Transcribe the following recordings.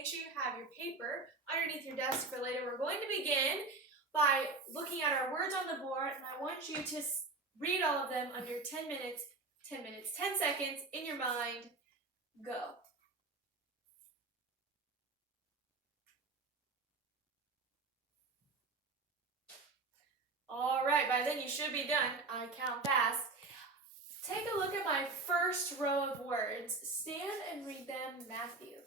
make sure you have your paper underneath your desk for later. We're going to begin by looking at our words on the board, and I want you to read all of them under 10 seconds in your mind. Go. All right, by then you should be done. I count fast. Take a look at my first row of words. Stand and read them, Matthew.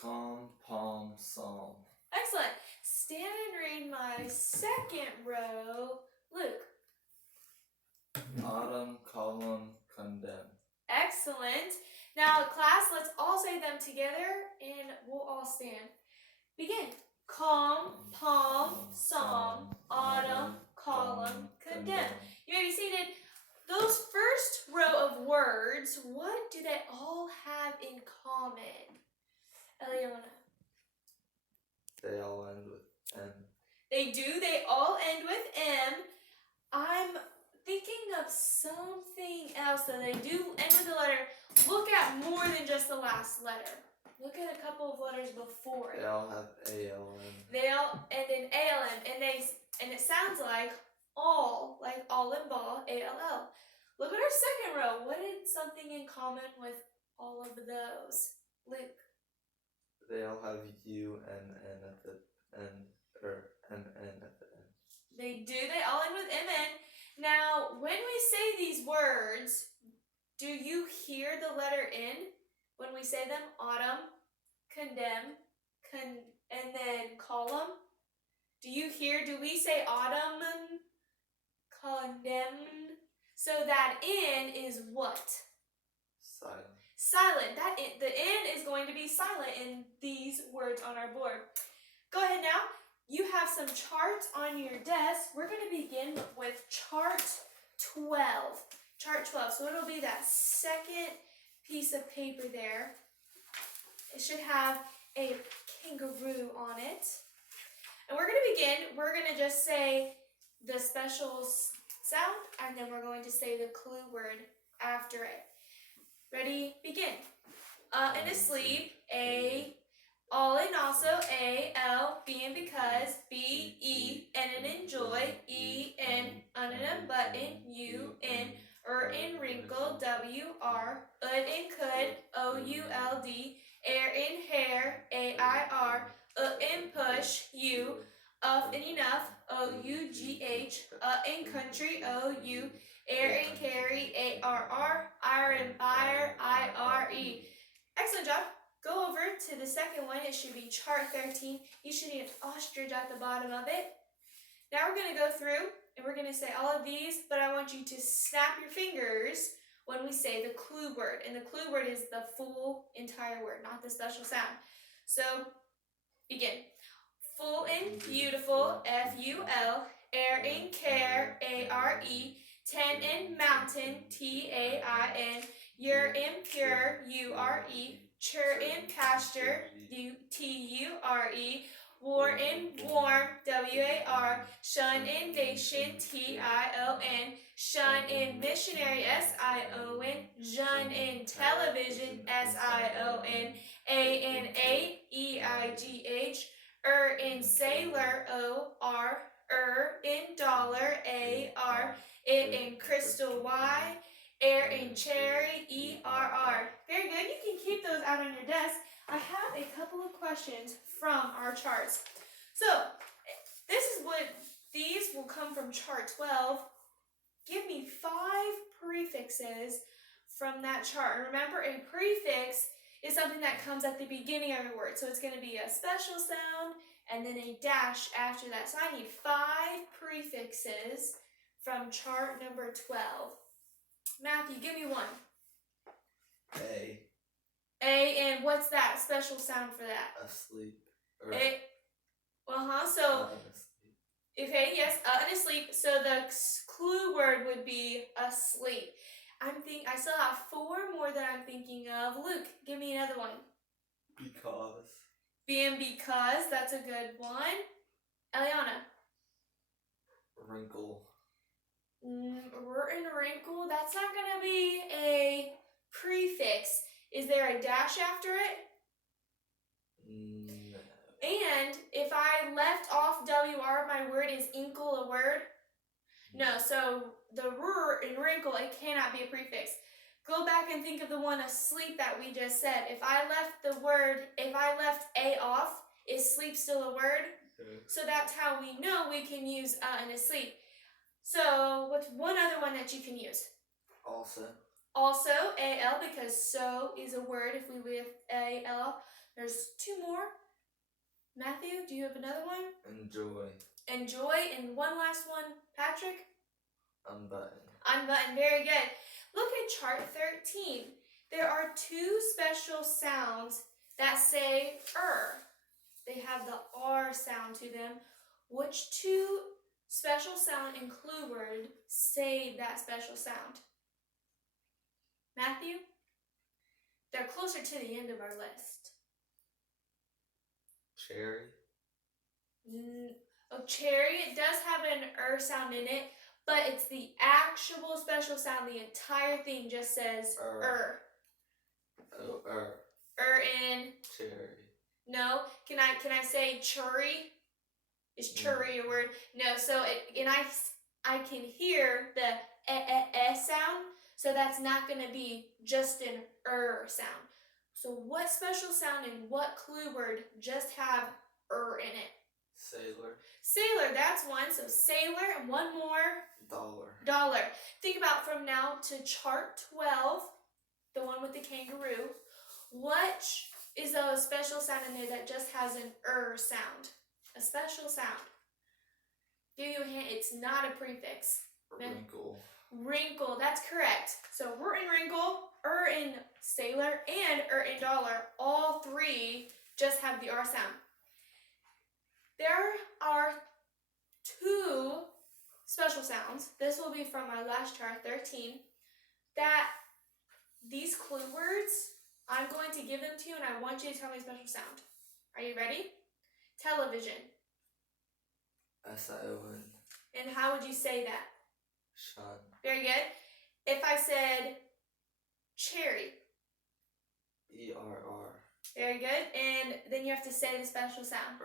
Calm, palm, psalm. Excellent. Stand and read my second row, Luke. Autumn, column, condemn. Excellent. Now, class, let's all say them together and we'll all stand. Begin. Calm, palm, psalm, autumn, column, condemn. You may be seated. Those first row of words, what do they all have in common? Eliana. They all end with M. They do. They all end with M. I'm thinking of something else that they do end with a letter. Look at more than just the last letter. Look at a couple of letters before it. They all have ALM. They all end in ALM, and it sounds like all in ball, ALL. Look at our second row. What is something in common with all of those? Luke. They all have UNN at the end, or MN at the end. They do. They all end with MN. Now, when we say these words, do you hear the letter N when we say them? Autumn, condemn, and then column. Do we say autumn, condemn? So that N is what? Silent. Silent. The N is going to be silent in these words on our board. Go ahead now. You have some charts on your desk. We're going to begin with chart 12. Chart 12. So it'll be that second piece of paper there. It should have a kangaroo on it. And we're going to begin. We're going to just say the special sound, and then we're going to say the clue word after it. Ready? Begin. And asleep, A. All in also, A, L, B and because, B, E, N and enjoy, E, N, un and button, U, N, in wrinkle, W, R, in could, O, U, L, D, air in hair, A, I, R, in push, U, in enough, O, U, G, H, in country, O, U, air in carry, A, R, R, iron, fire, I, R, E. Excellent job. Go over to the second one. It should be chart 13. You should need an ostrich at the bottom of it. Now we're going to go through and we're going to say all of these, but I want you to snap your fingers when we say the clue word. And the clue word is the full entire word, not the special sound. So begin. Full and beautiful, F-U-L, air in care, A-R-E, 10 in mountain, T-A-I-N, you're impure, U-R-E, chur in pasture, T-U-R-E, war in warm, W-A-R, shun in nation, T-I-O-N, shun in missionary, S-I-O-N, jun in television, S-I-O-N, A in 8, E-I-G-H, in sailor, O-R, in dollar, A-R, it in crystal, Y, air in cherry, E-R-R. Very good. You can keep those out on your desk. I have a couple of questions from our charts. So, these will come from chart 12. Give me 5 prefixes from that chart. And remember, a prefix is something that comes at the beginning of a word. So it's going to be a special sound and then a dash after that. So I need 5 prefixes from chart number 12. Matthew, give me one. A. A, and what's that special sound for that? Asleep. So, okay, yes, and asleep. So the clue word would be asleep. I still have 4 more that I'm thinking of. Luke, give me another one. Because. Being because, that's a good one. Eliana. Wrinkle. Wrinkle, that's not going to be a prefix. Is there a dash after it? No. And if I left off WR, my word is inkle a word? No, so the r in wrinkle, it cannot be a prefix. Go back and think of the one asleep that we just said. If I left a off, is sleep still a word? Okay. So that's how we know we can use in asleep. So what's one other one that you can use? Also. Also, AL, because so is a word if we with AL. There's two more. Matthew, do you have another one? Enjoy. Enjoy, and one last one. Patrick? Unbutton. Unbutton, very good. Look at chart 13. There are two special sounds that say They have the R sound to them. Which two special sound and clue word say that special sound? Matthew? They're closer to the end of our list. Cherry. Cherry, it does have an sound in it, but it's the actual special sound. The entire thing just says Oh, in. Cherry. No, can I say churry? Is churry a word? No, so I can hear the sound, so that's not going to be just an sound. So what special sound and what clue word just have in it? Sailor. Sailor, that's one. So sailor, and one more. Dollar. Think about from now to chart 12, the one with the kangaroo. What is a special sound in there that just has an sound? A special sound. Give you a hint, it's not a prefix. Wrinkle. Wrinkle, that's correct. So we're in wrinkle, in sailor, and in dollar. All three just have the R sound. There are two special sounds. This will be from my last chart, 13, that these clue words, I'm going to give them to you and I want you to tell me a special sound. Are you ready? Television. SION. And how would you say that? Shun. Very good. If I said cherry. ERR. Very good. And then you have to say the special sound.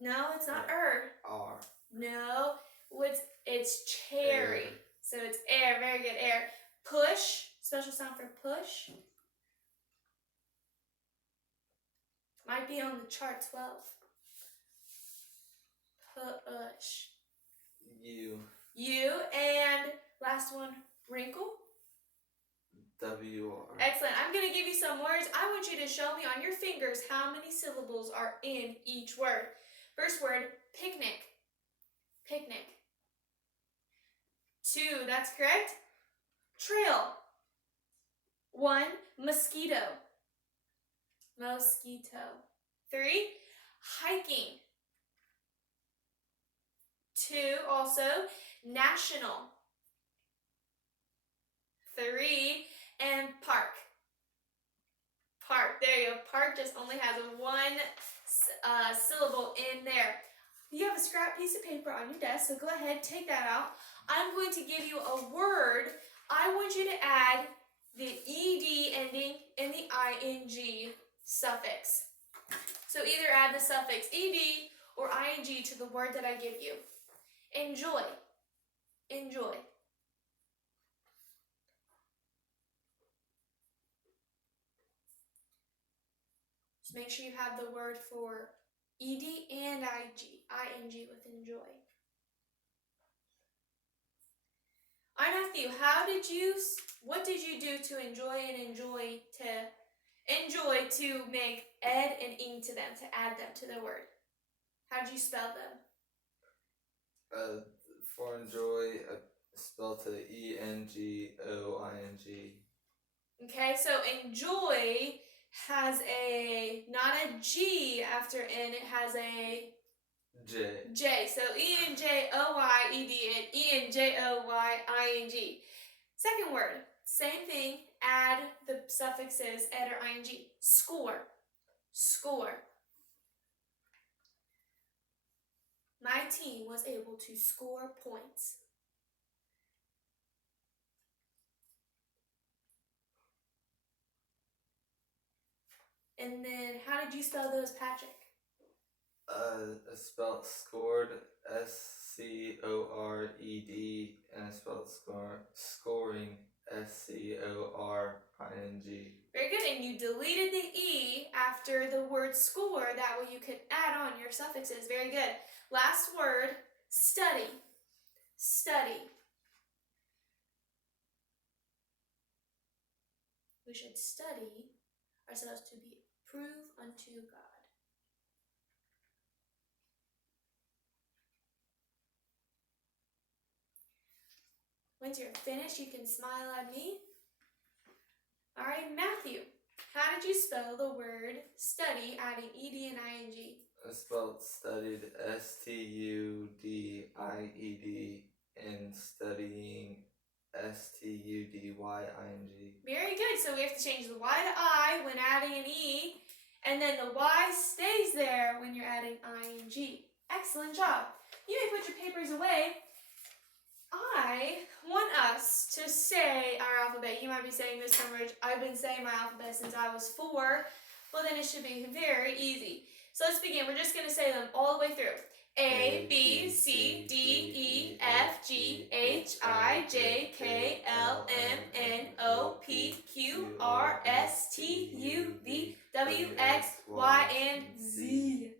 No, it's not R. No, it's cherry. Air. So it's air. Very good. Air. Push. Special sound for push. Might be on the chart 12. Push. U. And last one, wrinkle. WR. Excellent. I'm going to give you some words. I want you to show me on your fingers how many syllables are in each word. First word, picnic. Picnic. 2, that's correct. Trail. 1, mosquito. Mosquito. 3, hiking. 2, also, national. 3, and park. Park, there you go. Park just only has one syllable in there. You have a scrap piece of paper on your desk, so go ahead, take that out. I'm going to give you a word. I want you to add the ed ending and the ing suffix. So either add the suffix ed or ing to the word that I give you. Enjoy. Enjoy. Just make sure you have the word for ed and ing with enjoy. Matthew, what did you do to enjoy to make ed and ing to them, to add them to the word? How did you spell them? For enjoy, I spelled it ENGOING. Okay, so enjoy has not a G after N, it has a J. So ENJOYED and ENJOYING. Second word, same thing, add the suffixes ed or ing. Score. Score. My team was able to score points. And then how did you spell those, Patrick? I spelled scored SCORED, and I spelled scoring SCORING. Very good, and you deleted the E after the word score. That way you can add on your suffixes. Very good. Last word, study. Study. We should study ourselves to be approved unto God. Once you're finished, you can smile at me. All right, Matthew, how did you spell the word study, adding ED and ING? I spelled studied STUDIED, and studying STUDYING. Very good. So we have to change the Y to I when adding an E, and then the Y stays there when you're adding ING. Excellent job. You may put your papers away. I want us to say our alphabet. You might be saying, Miss Pembridge, I've been saying my alphabet since I was 4. Well, then it should be very easy. So let's begin. We're just going to say them all the way through. A, B, C, D, E, F, G, H, I, J, K, L, M, N, O, P, Q, R, S, T, U, V, W, X, Y, and Z.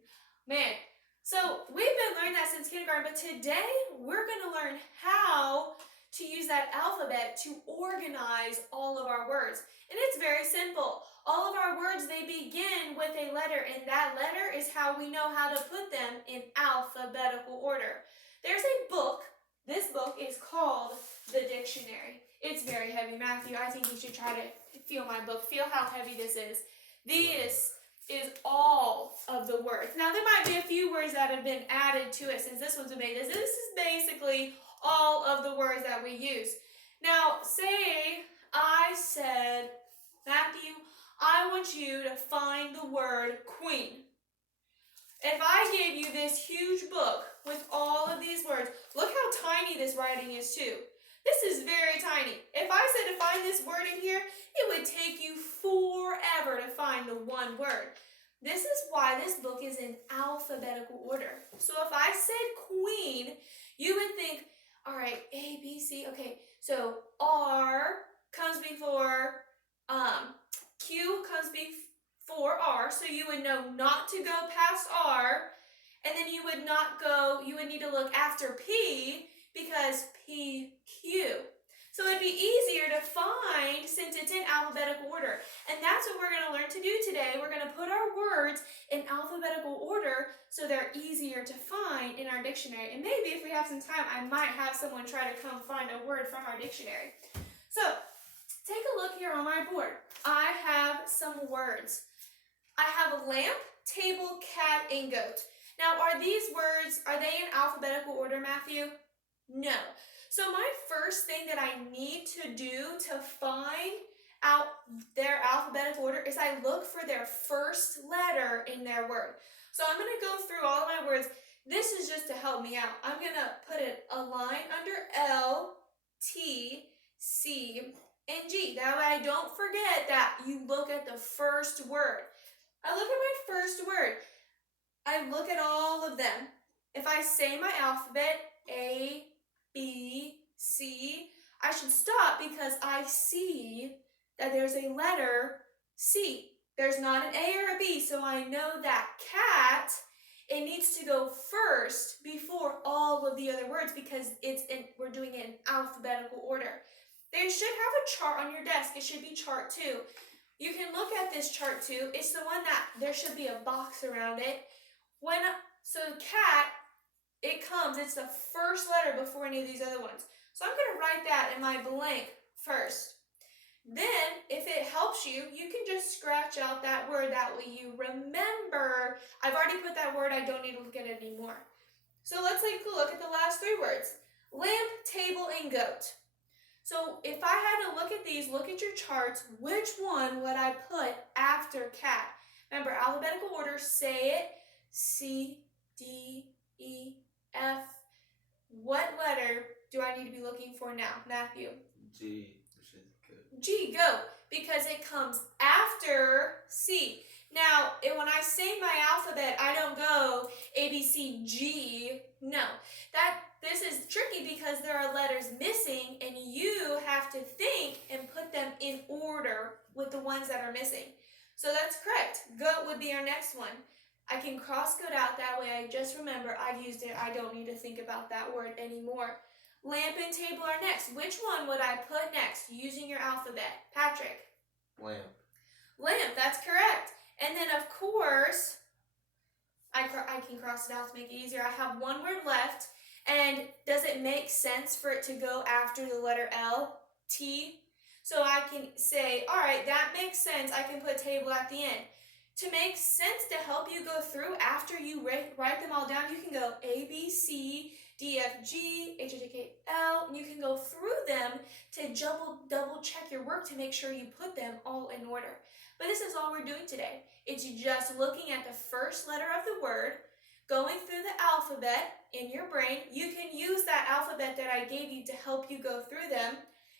Man, so we've been learning that since kindergarten, but today we're going to learn how to use that alphabet to organize all of our words. And it's very simple. All of our words, they begin with a letter, and that letter is how we know how to put them in alphabetical order. There's a book. This book is called the dictionary. It's very heavy, Matthew. I think you should try to feel my book. Feel how heavy this is. This is all of the words. Now, there might be a few words that have been added to it since this one's been made. This is basically all of the words that we use. Now, say I said, Matthew, I want you to find the word queen. If I gave you this huge book with all of these words, look how tiny this writing is too. This is very tiny. If I said to find this word in here, it would take you forever to find the one word. This is why this book is in alphabetical order. So if I said queen, you would think, all right, A, B, C, okay, so R comes before Q comes before R, so you would know not to go past R, and then you would need to look after P because P, Q. So it'd be easier to find since it's in alphabetical order. And that's what we're going to learn to do today. We're going to put our words in alphabetical order so they're easier to find in our dictionary. And maybe if we have some time, I might have someone try to come find a word from our dictionary. So take a look here on my board. I have some words. I have a lamp, table, cat, and goat. Now, are these words, are they in alphabetical order, Matthew? No. So my first thing that I need to do to find out their alphabetical order is I look for their first letter in their word. So I'm going to go through all of my words. This is just to help me out. I'm going to put a line under L, T, C, and G. That way I don't forget that you look at the first word. I look at my first word. I look at all of them. If I say my alphabet, A, B, C, I should stop because I see that there's a letter C. There's not an A or a B, so I know that cat, it needs to go first before all of the other words because we're doing it in alphabetical order. They should have a chart on your desk. It should be chart 2. You can look at this chart 2. It's the one that there should be a box around it. So cat, it's the first letter before any of these other ones. So I'm going to write that in my blank first. Then, if it helps you, you can just scratch out that word. That way you remember, I've already put that word, I don't need to look at it anymore. So let's take a look at the last 3 words. Lamp, table, and goat. So if I had to look at these, look at your charts, which one would I put after cat? Remember, alphabetical order, say it, C, D, E, F. What letter do I need to be looking for now, Matthew? G, which is good. G, go, because it comes after C. I say my alphabet, I don't go A, B, C, G. No, this is tricky because there are letters missing and you have to think and put them in order with the ones that are missing. So that's correct. Goat would be our next one. I can cross goat out, that way I just remember I used it. I don't need to think about that word anymore. Lamp and table are next. Which one would I put next using your alphabet? Patrick? Lamp. Lamp, that's correct. And then of course, I can cross it out to make it easier. I have one word left. And does it make sense for it to go after the letter L? T? So I can say, all right, that makes sense. I can put table at the end. To make sense, to help you go through after you write them all down, you can go A, B, C, D, F, G, H, I, J, K, L, and you can go through them to double check your work to make sure you put them all in order. But this is all we're doing today. It's just looking at the first letter of the word, going through the alphabet in your brain. You can use that alphabet that I gave you to help you go through them,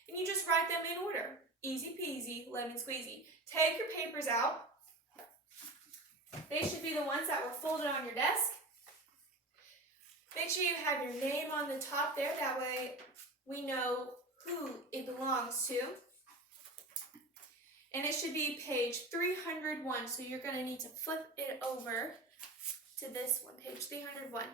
and you just write them in order. Easy peasy, lemon squeezy. Take your papers out. They should be the ones that were folded on your desk. Make sure you have your name on the top there, that way we know who it belongs to. And it should be page 301, so you're going to need to flip it over to this one, page 301.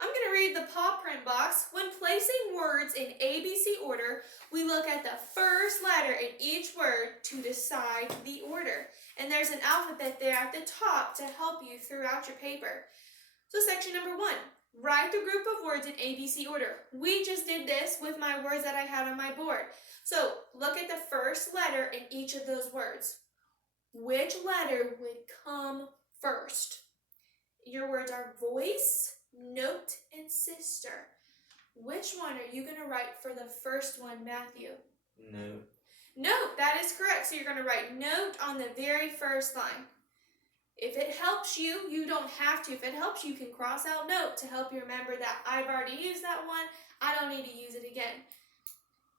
I'm going to read the paw print box. When placing words in ABC order, we look at the first letter in each word to decide the order. And there's an alphabet there at the top to help you throughout your paper. So section number 1, write the group of words in ABC order. We just did this with my words that I had on my board. So look at the first letter in each of those words. Which letter would come first? Your words are voice, note, and sister. Which one are you going to write for the first one, Matthew? Note. Note, that is correct. So you're going to write note on the very first line. If it helps you, you don't have to. If it helps you, you can cross out note to help you remember that I've already used that one. I don't need to use it again.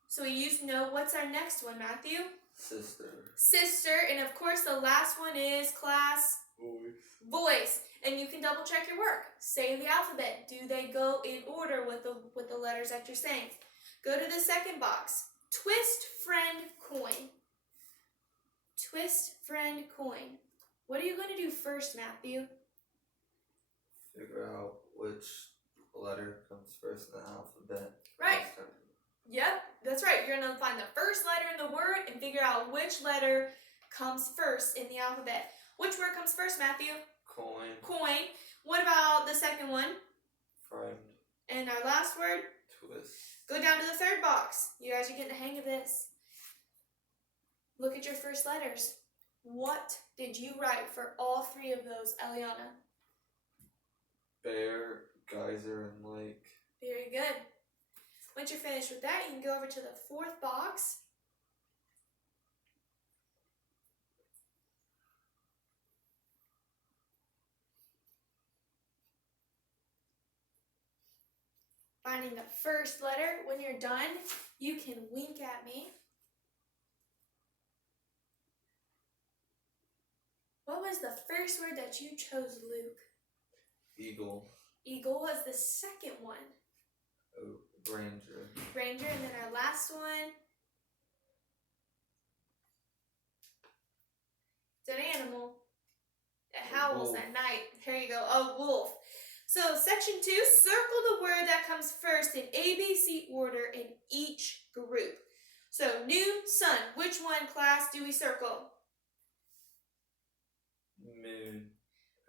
So we use note. What's our next one, Matthew? Sister. Sister. And of course, the last one is class? Voice. Voice. And you can double check your work. Say the alphabet. Do they go in order with the letters that you're saying? Go to the second box. Twist, friend, coin. Twist, friend, coin. What are you going to do first, Matthew? Figure out which letter comes first in the alphabet. Right. Yep, that's right. You're going to find the first letter in the word and figure out which letter comes first in the alphabet. Which word comes first, Matthew? Coin. Coin. What about the second one? Friend. And our last word? Twist. Go down to the third box. You guys are getting the hang of this. Look at your first letters. What did you write for all three of those, Eliana? Bear, geyser, and lake. Very good. Once you're finished with that, you can go over to the fourth box. Finding the first letter. When you're done, you can wink at me. What was the first word that you chose, Luke? Eagle. Eagle was the second one. Oh, ranger. Ranger, and then our last one. It's an animal. It howls Wolf. at night. There you go. A wolf. So section 2, circle the word that comes first in ABC order in each group. So noon, sun. Which one, class, do we circle? Moon.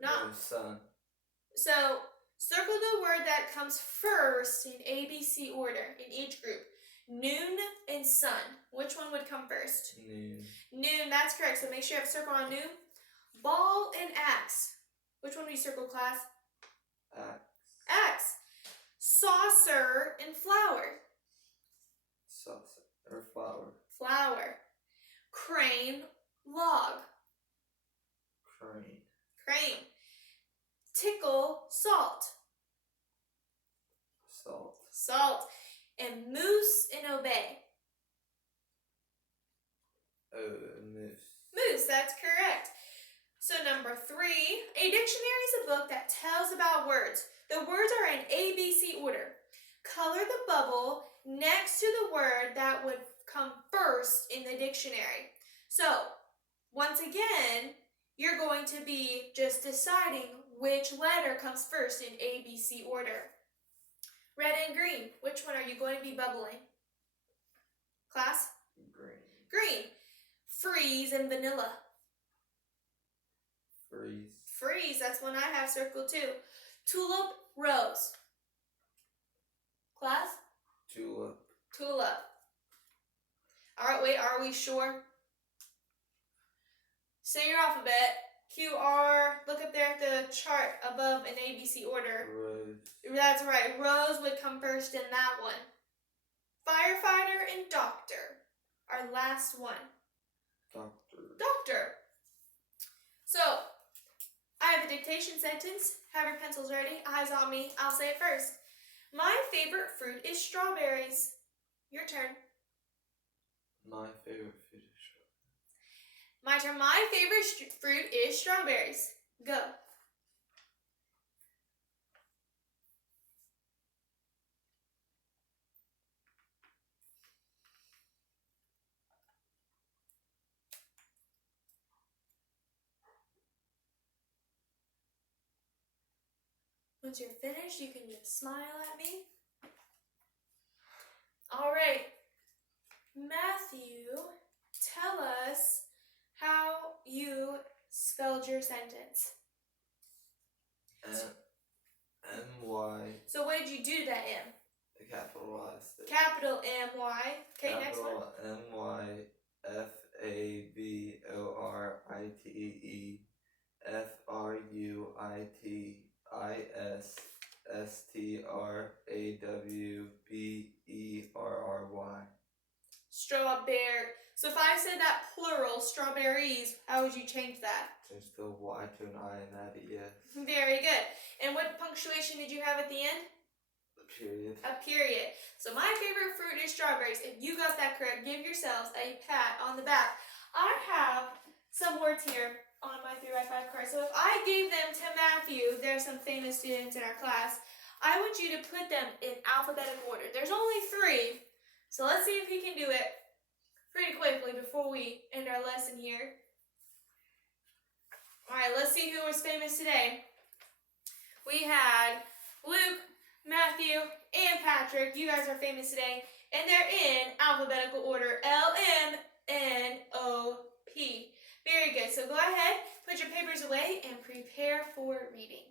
Not. No, sun. So circle the word that comes first in ABC order in each group. Noon and sun. Which one would come first? Noon. Noon, that's correct. So make sure you have a circle on noon. Ball and axe. Which one do you circle, class? Axe. Axe. Saucer and flower. Saucer. Or flower. Flower. Crane, log. Crane. Crane. Tickle, salt. Salt. Salt. And moose and obey. Oh, moose. Moose, that's correct. So number 3, a dictionary is a book that tells about words. The words are in ABC order. Color the bubble next to the word that would come first in the dictionary. So, once again, you're going to be just deciding which letter comes first in ABC order. Red and green, which one are you going to be bubbling? Class? Green. Green. Freeze and vanilla. Freeze. Freeze, that's one I have circled too. Tulip, rose. Class? Tulip. Tulip. Alright, wait, are we sure? Say your alphabet. QR, look up there at the chart above in ABC order. Rose. That's right, rose would come first in that one. Firefighter and doctor. Our last one. Doctor. Doctor. So, I have a dictation sentence. Have your pencils ready. Eyes on me. I'll say it first. My favorite fruit is strawberries. Your turn. My favorite food is strawberries. My turn. My favorite fruit is strawberries. Go. Once you're finished, you can just smile at me. All right. Matthew, tell us how you spelled your sentence. M-Y. So what did you do to that M? Capitalized it. Capital M-Y. Okay, next one. Capital M-Y-F-A-B-O-R-I-T-E F-R-U-I-T-I-S-T-R-A-W-B-E-R-R-Y. Strawberry. So if I said that plural, strawberries, how would you change that? Change the Y to an I and add a yes. Very good. And what punctuation did you have at the end? A period. A period. So my favorite fruit is strawberries. If you got that correct, give yourselves a pat on the back. I have some words here on my 3x5 card. So if I gave them to Matthew, there's some famous students in our class, I want you to put them in alphabetical order. There's only 3, so let's see if he can do it pretty quickly before we end our lesson here. Alright, let's see who was famous today. We had Luke, Matthew, and Patrick. You guys are famous today, and they're in alphabetical order, L-M-N-O-P. Very good. So go ahead, put your papers away, and prepare for reading.